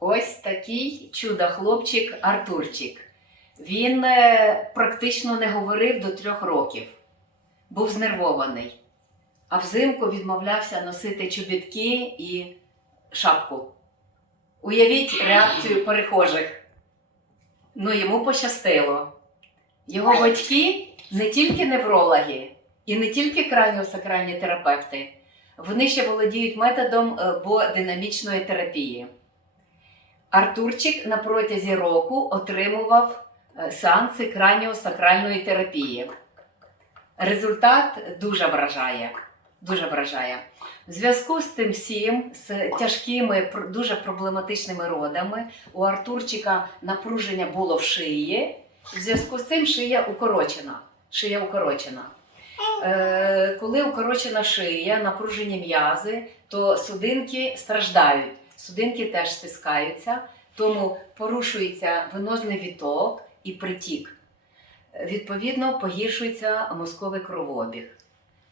Ось такий чудо-хлопчик Артурчик. Він е, практично не говорив до трьох років, був знервований, а взимку відмовлявся носити чобітки і шапку. Уявіть реакцію перехожих. Ну, йому пощастило. Його батьки не тільки неврологи і не тільки краніосакральні терапевти, вони ще володіють методом е, бодинамічної терапії. Артурчик на протязі року отримував е, сеанси краніосакральної терапії. Результат дуже вражає. Дуже вражає. В зв'язку з тим всім, з тяжкими, дуже проблематичними родами, у Артурчика напруження було в шиї. В зв'язку з цим шия укорочена. Шия укорочена. Е, коли укорочена шия, напружені м'язи, то судинки страждають. Судинки теж стискаються, тому порушується венозний відток і притік. Відповідно, погіршується мозковий кровообіг.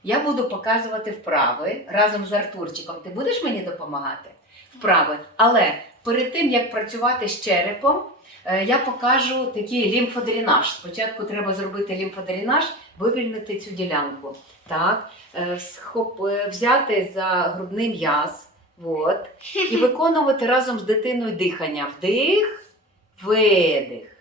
Я буду показувати вправи разом з Артурчиком. Ти будеш мені допомагати? Вправи. Але перед тим як працювати з черепом, е, я покажу такий лімфодренаж. Спочатку треба зробити лімфодренаж, вивільнити цю ділянку. Так, е, е, взяти за грудний м'яз. От, і виконувати разом з дитиною дихання. Вдих, видих.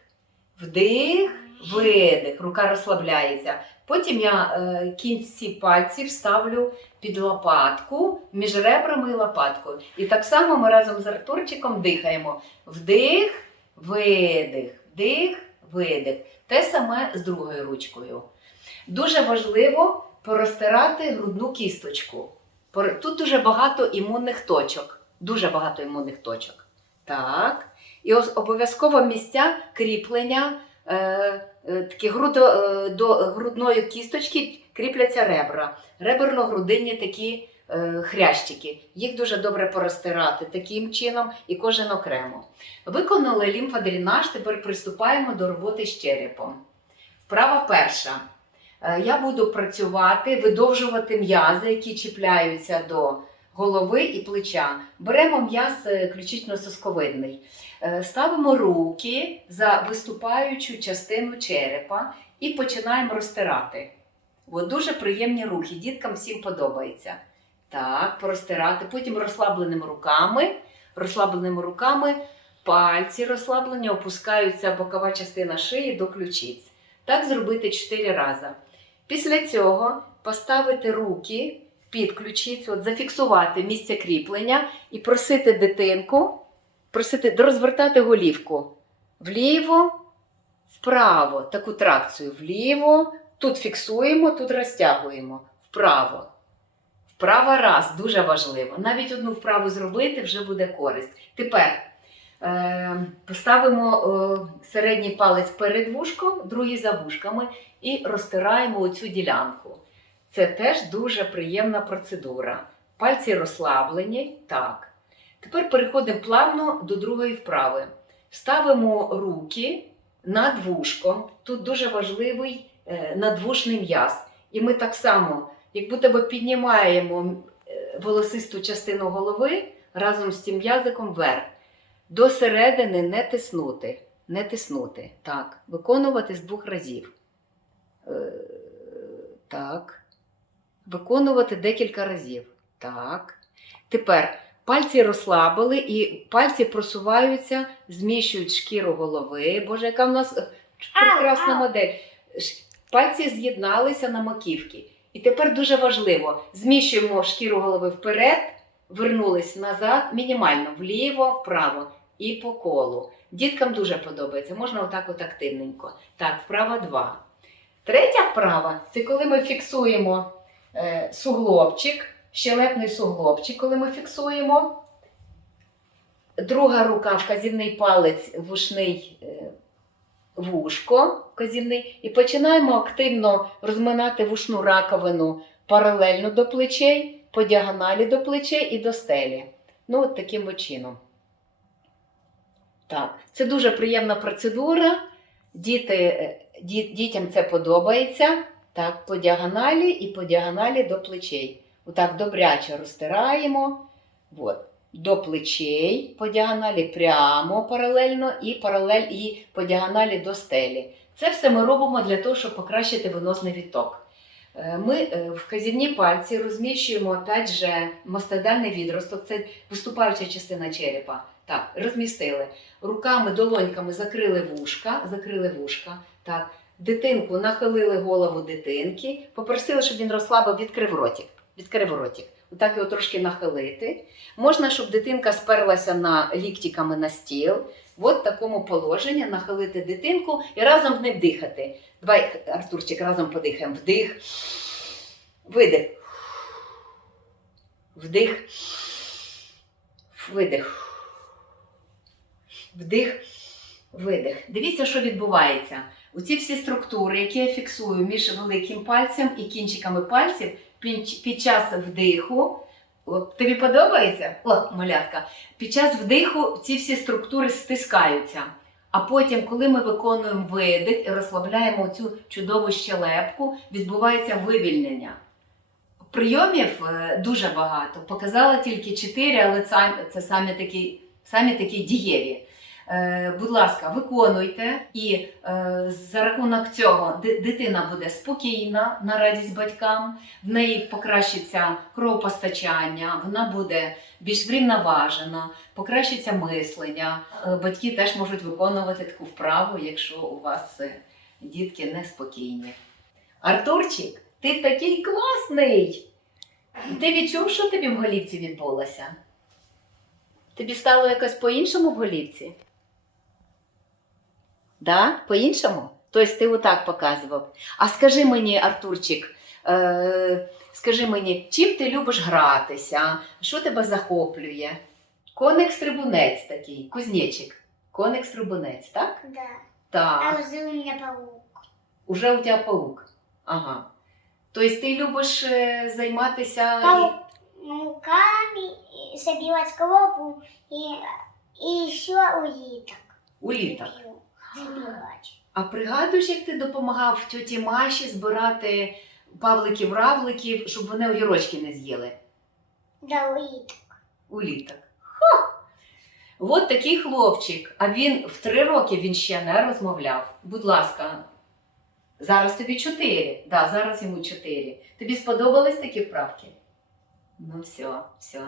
Вдих, видих. Рука розслабляється. Потім я е, кінці пальців ставлю під лопатку, між ребрами і лопаткою. І так само ми разом з Артурчиком дихаємо. Вдих, видих, вдих, видих. Те саме з другою ручкою. Дуже важливо порозтирати грудну кісточку. Тут дуже багато імунних точок. Дуже багато імунних точок. Так. І обов'язково місця кріплення е, е, такі грудо, е, до грудної кісточки кріпляться ребра. Реберно-грудинні такі е, хрящики. Їх дуже добре порозтирати таким чином і кожен окремо. Виконали лімфодренаж, тепер приступаємо до роботи з черепом. Вправа перша. Е, Я буду працювати, видовжувати м'язи, які чіпляються до голови і плеча. Беремо м'яз е, ключично-сосковидний. Е, Ставимо руки за виступаючу частину черепа і починаємо розтирати. От дуже приємні рухи, діткам всім подобається. Так, порозтирати. Потім розслабленими руками, розслабленими руками пальці розслаблені, опускаються бокова частина шиї до ключиць. Так зробити 4 рази. Після цього поставити руки під ключицю, от зафіксувати місце кріплення і просити дитинку, просити розвертати голівку вліво, вправо, таку тракцію вліво, тут фіксуємо, тут розтягуємо, вправо. Вправа раз, дуже важливо. Навіть одну вправу зробити вже буде користь. Тепер поставимо е, середній палець перед вушком, другий за вушками і розтираємо оцю ділянку. Це теж дуже приємна процедура. Пальці розслаблені. Так. Тепер переходимо плавно до другої вправи. Ставимо руки над вушком. Тут дуже важливий е, надвушний м'яз. І ми так само, як будто би піднімаємо е, волосисту частину голови разом з цим м'язиком вверх. До середини не тиснути. Не тиснути. Так. Виконувати з двох разів. Е, так. Виконувати декілька разів. Так. Тепер пальці розслабили і пальці просуваються, зміщують шкіру голови. Боже, яка в нас е, прекрасна модель. Пальці з'єдналися на маківки. І тепер дуже важливо: зміщуємо шкіру голови вперед, вернулись назад, мінімально вліво, вправо і по колу. Діткам дуже подобається, можна отак от активненько. Так, вправа два. Третя вправа це коли ми фіксуємо е, суглобчик, щелепний суглобчик, коли ми фіксуємо. Друга рука, вказівний палець, вушний е, вушко, вказівний, і починаємо активно розминати вушну раковину паралельно до плечей, по діагоналі до плечей і до стелі. Ну, от таким чином. Так, це дуже приємна процедура. Діти, е, ді- дітям це подобається. Так, по діагоналі і по діагоналі до плечей. Отак добряче розтираємо. От. до плечей по діагоналі прямо паралельно і паралель і по діагоналі до стелі. Це все ми робимо для того, щоб покращити виносний відток. Е, Ми е, в казівні пальці розміщуємо опять же мастодальний відросток, це виступаюча частина черепа. Так, розмістили. Руками, долоньками закрили вушка, закрили вушка. Так, дитинку нахилили голову дитинки, попросили, щоб він розслабив, відкрив ротик. Відкрив ротик. Отак його трошки нахилити. Можна, щоб дитинка сперлася на ліктиками на стіл. От в такому положенні нахилити дитинку і разом в них дихати. Давай, Артурчик, разом подихаємо. Вдих, видих. Вдих, видих. Вдих, видих. Дивіться, що відбувається. Оці всі структури, які я фіксую між великим пальцем і кінчиками пальців під, час вдиху. От, тобі подобається? О, малятка. Під час вдиху ці всі структури стискаються. А потім, коли ми виконуємо видих і розслабляємо цю чудову щелепку, відбувається вивільнення. Прийомів е, дуже багато. Показала тільки чотири, але це, це самі такі, самі такі дієві. Е, будь ласка, виконуйте, і е, за рахунок цього дитина буде спокійна на радість батькам, в неї покращиться кровопостачання, вона буде більш врівноважена, покращиться мислення. Е, Батьки теж можуть виконувати таку вправу, якщо у вас дітки неспокійні. Артурчик, ти такий класний! Ти відчув, що тобі в голівці відбулося? Тобі стало якось по-іншому в голівці? Да? По-іншому? Тобто ти отак показував. А скажи мені, Артурчик, е, скажи мені, чим ти любиш гратися? Що тебе захоплює? Коник-стрибунець такий, кузнечик. Коник-стрибунець, так? Да. Так. А уже у меня паук. Уже у тебе паук. Ага. Тобто ти любиш е, займатися. Паук пауками, и собирать коробу и, и еще улиток. Уліток. Люблю. А пригадуєш, як ти допомагав тьоті Маші збирати павликів-равликів, щоб вони огірочки не з'їли? Да, улиток. Уліток. Ха! От такий хлопчик. А він в три роки він ще не розмовляв. Будь ласка, зараз тобі чотири. Да, зараз йому чотири. Тобі сподобались такі вправки? Ну, все, все.